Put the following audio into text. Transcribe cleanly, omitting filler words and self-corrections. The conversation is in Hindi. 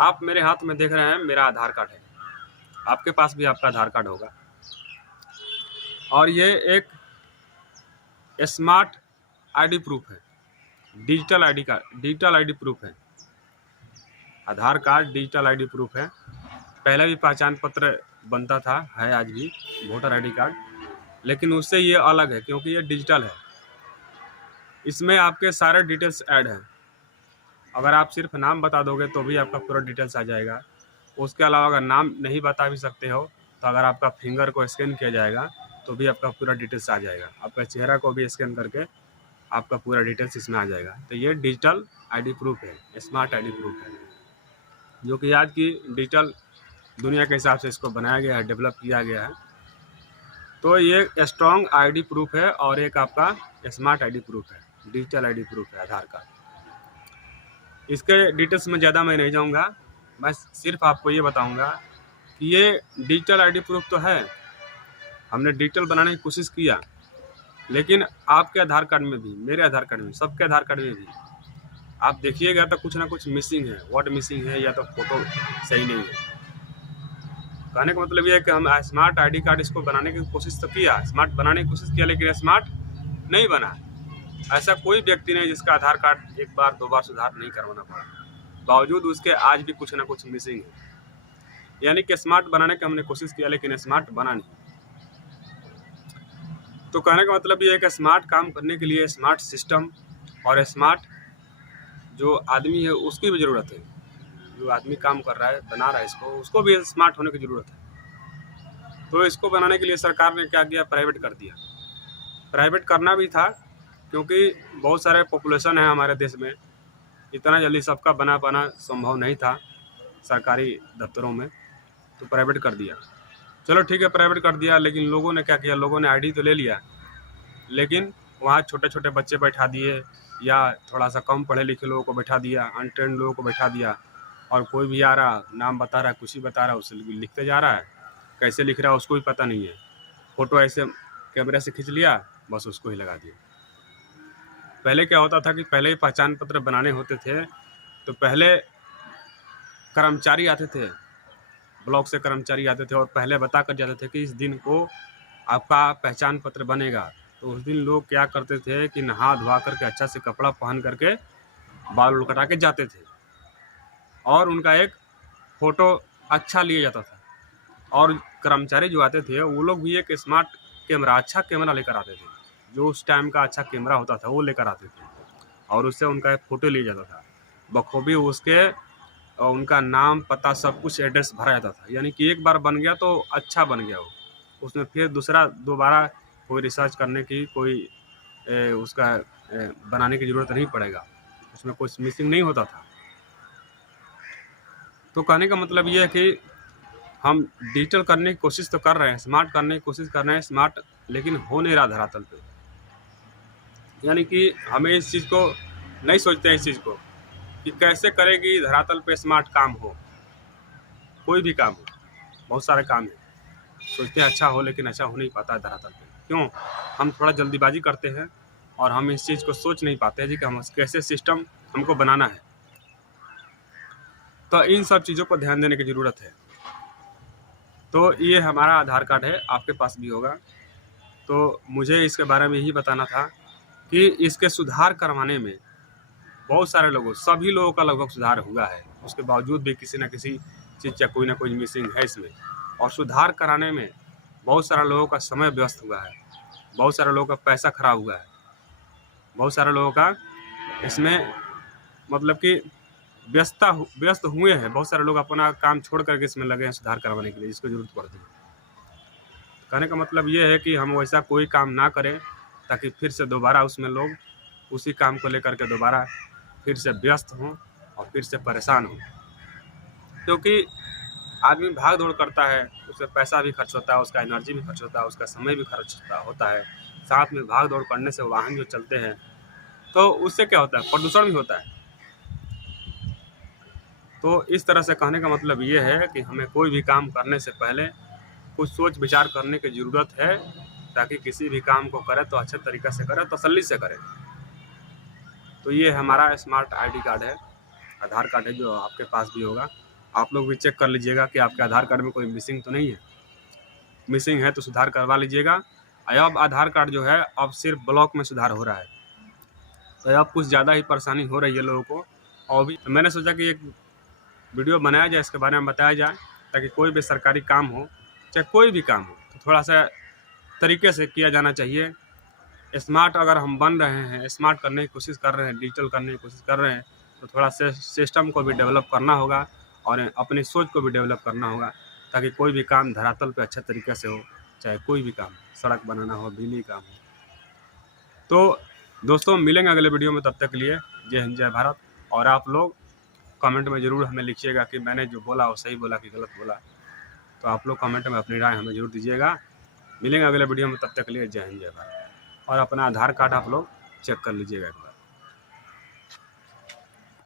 आप मेरे हाथ में देख रहे हैं, मेरा आधार कार्ड है। आपके पास भी आपका आधार कार्ड होगा। और ये एक स्मार्ट आईडी प्रूफ है, डिजिटल आईडी प्रूफ है। आधार कार्ड डिजिटल आईडी प्रूफ है। पहले भी पहचान पत्र बनता था, है आज भी, वोटर आईडी कार्ड, लेकिन उससे ये अलग है क्योंकि ये डिजिटल है। इसमें आपके सारे डिटेल्स ऐड हैं। अगर आप सिर्फ नाम बता दोगे तो भी आपका पूरा डिटेल्स आ जाएगा। उसके अलावा अगर नाम नहीं बता भी सकते हो तो अगर आपका फिंगर को स्कैन किया जाएगा तो भी आपका पूरा डिटेल्स आ जाएगा। आपका चेहरा को भी स्कैन करके आपका पूरा डिटेल्स इसमें आ जाएगा। तो ये डिजिटल आईडी प्रूफ है, स्मार्ट आईडी प्रूफ है, जो कि आज की डिजिटल दुनिया के हिसाब से इसको बनाया गया है, डेवलप किया गया है। तो ये स्ट्रॉन्ग आईडी प्रूफ है और एक आपका स्मार्ट आईडी प्रूफ है, डिजिटल आईडी प्रूफ है आधार कार्ड। इसके डिटेल्स में ज़्यादा मैं नहीं जाऊँगा, मैं सिर्फ आपको ये बताऊँगा कि ये डिजिटल आईडी प्रूफ तो है, हमने डिजिटल बनाने की कोशिश किया, लेकिन आपके आधार कार्ड में भी, मेरे आधार कार्ड में, सबके आधार कार्ड में भी आप देखिएगा तो कुछ ना कुछ मिसिंग है। व्हाट मिसिंग है, या तो फोटो सही नहीं है। कहने का मतलब ये है कि हम स्मार्ट आईडी कार्ड इसको बनाने की कोशिश तो किया, स्मार्ट बनाने की कोशिश किया, लेकिन स्मार्ट नहीं बना। ऐसा कोई व्यक्ति नहीं जिसका आधार कार्ड एक बार दो बार सुधार नहीं करवाना पड़ा, बावजूद उसके आज भी कुछ ना कुछ मिसिंग है। यानी कि स्मार्ट बनाने की हमने कोशिश किया लेकिन स्मार्ट बना नहीं। तो कहने का मतलब ये है कि स्मार्ट काम करने के लिए स्मार्ट सिस्टम और स्मार्ट जो आदमी है उसकी भी ज़रूरत है। जो आदमी काम कर रहा है, बना रहा है इसको, उसको भी स्मार्ट होने की ज़रूरत है। तो इसको बनाने के लिए सरकार ने क्या किया, प्राइवेट कर दिया। प्राइवेट करना भी था क्योंकि बहुत सारे पॉपुलेशन है हमारे देश में, इतना जल्दी सबका बना पाना संभव नहीं था सरकारी दफ्तरों में, तो प्राइवेट कर दिया। चलो ठीक है, प्राइवेट कर दिया, लेकिन लोगों ने क्या किया, लोगों ने आईडी तो ले लिया, लेकिन वहाँ छोटे छोटे बच्चे बैठा दिए या थोड़ा सा कम पढ़े लिखे लोगों को बैठा दिया, अनट्रेंड लोगों को बैठा दिया, और कोई भी आ रहा, नाम बता रहा है, कुछ ही बता रहा है, उसे लिखते जा रहा है, कैसे लिख रहा है उसको भी पता नहीं है। फ़ोटो ऐसे कैमरे से खींच लिया, बस उसको ही लगा दिया। पहले क्या होता था कि पहले ही पहचान पत्र बनाने होते थे तो पहले कर्मचारी आते थे, ब्लॉक से कर्मचारी आते थे और पहले बता कर जाते थे कि इस दिन को आपका पहचान पत्र बनेगा। तो उस दिन लोग क्या करते थे कि नहा धोवा करके अच्छा से कपड़ा पहन करके बाल कटा के जाते थे और उनका एक फ़ोटो अच्छा लिया जाता था। और कर्मचारी जो आते थे वो लोग भी एक स्मार्ट कैमरा, अच्छा कैमरा लेकर आते थे, जो उस टाइम का अच्छा कैमरा होता था वो लेकर आते थे और उससे उनका एक फ़ोटो लिया जाता था। बखूबी उसके उनका नाम, पता, सब कुछ एड्रेस भरा जाता था। यानी कि एक बार बन गया तो अच्छा बन गया वो, उसमें फिर दोबारा कोई रिसर्च करने की, कोई उसका बनाने की ज़रूरत नहीं पड़ेगा, उसमें कुछ मिसिंग नहीं होता था। तो कहने का मतलब ये है कि हम डिजिटल करने की कोशिश तो कर रहे हैं, स्मार्ट करने की कोशिश कर रहे हैं, स्मार्ट लेकिन हो नहीं रहा धरातल पे। यानी कि हमें इस चीज़ को नहीं सोचते हैं, इस चीज़ को कि कैसे करेगी धरातल पे स्मार्ट काम हो। कोई भी काम हो, बहुत सारे काम है, सोचते हैं अच्छा हो, लेकिन अच्छा हो नहीं पाता है धरातल पे। क्यों? हम थोड़ा जल्दीबाजी करते हैं और हम इस चीज़ को सोच नहीं पाते हैं कि हम कैसे सिस्टम हमको बनाना है। तो इन सब चीज़ों पर ध्यान देने की ज़रूरत है। तो ये हमारा आधार कार्ड है, आपके पास भी होगा। तो मुझे इसके बारे में यही बताना था कि इसके सुधार करवाने में बहुत सारे लोगों, सभी लोगों का लगभग सुधार हुआ है, उसके बावजूद भी किसी न किसी चीज़ या कोई ना कोई मिसिंग है इसमें। और सुधार कराने में बहुत सारे लोगों का समय व्यस्त हुआ है, बहुत सारे लोगों का पैसा खराब हुआ है, बहुत सारे लोगों का इसमें मतलब कि व्यस्त हुए हैं। बहुत सारे लोग अपना काम छोड़ करके इसमें लगे हैं सुधार करवाने के लिए, जिसको ज़रूरत पड़ती है। कहने का मतलब ये है कि हम वैसा कोई काम ना करें ताकि फिर से दोबारा उसमें लोग उसी काम को लेकर के दोबारा फिर से व्यस्त हों और फिर से परेशान हों। क्योंकि आदमी भाग दौड़ करता है, उससे पैसा भी खर्च होता है, उसका एनर्जी भी खर्च होता है, उसका समय भी खर्च होता है। साथ में भाग दौड़ करने से वाहन जो चलते हैं तो उससे क्या होता है, प्रदूषण भी होता है। तो इस तरह से कहने का मतलब ये है कि हमें कोई भी काम करने से पहले कुछ सोच विचार करने की ज़रूरत है, ताकि किसी भी काम को करें तो अच्छे तरीक़े से करें, तसल्ली से करें। तो ये हमारा स्मार्ट आईडी कार्ड है, आधार कार्ड है, जो आपके पास भी होगा। आप लोग भी चेक कर लीजिएगा कि आपके आधार कार्ड में कोई मिसिंग तो नहीं है। मिसिंग है तो सुधार करवा लीजिएगा। अब आधार कार्ड जो है अब सिर्फ ब्लॉक में सुधार हो रहा है, तो अब कुछ ज़्यादा ही परेशानी हो रही है लोगों को। और भी तो मैंने सोचा कि एक वीडियो बनाया जाए, इसके बारे में बताया जाए, ताकि कोई भी सरकारी काम हो चाहे कोई भी काम हो तो थोड़ा सा तरीके से किया जाना चाहिए। स्मार्ट अगर हम बन रहे हैं, स्मार्ट करने की कोशिश कर रहे हैं, डिजिटल करने की कोशिश कर रहे हैं, तो थोड़ा से सिस्टम को भी डेवलप करना होगा और अपनी सोच को भी डेवलप करना होगा, ताकि कोई भी काम धरातल पे अच्छा तरीके से हो, चाहे कोई भी काम, सड़क बनाना हो, बिजली काम हो। तो दोस्तों मिलेंगे अगले वीडियो में, तब तक के लिए जय हिंद जय भारत। और आप लोग कमेंट में ज़रूर हमें लिखिएगा कि मैंने जो बोला वो सही बोला कि गलत बोला। तो आप लोग कमेंट में अपनी राय हमें ज़रूर दीजिएगा। मिलेंगे अगले वीडियो में, तब तक के लिए जय हिंद जय भारत। और अपना आधार कार्ड आप लोग चेक कर लीजिएगा एक बार।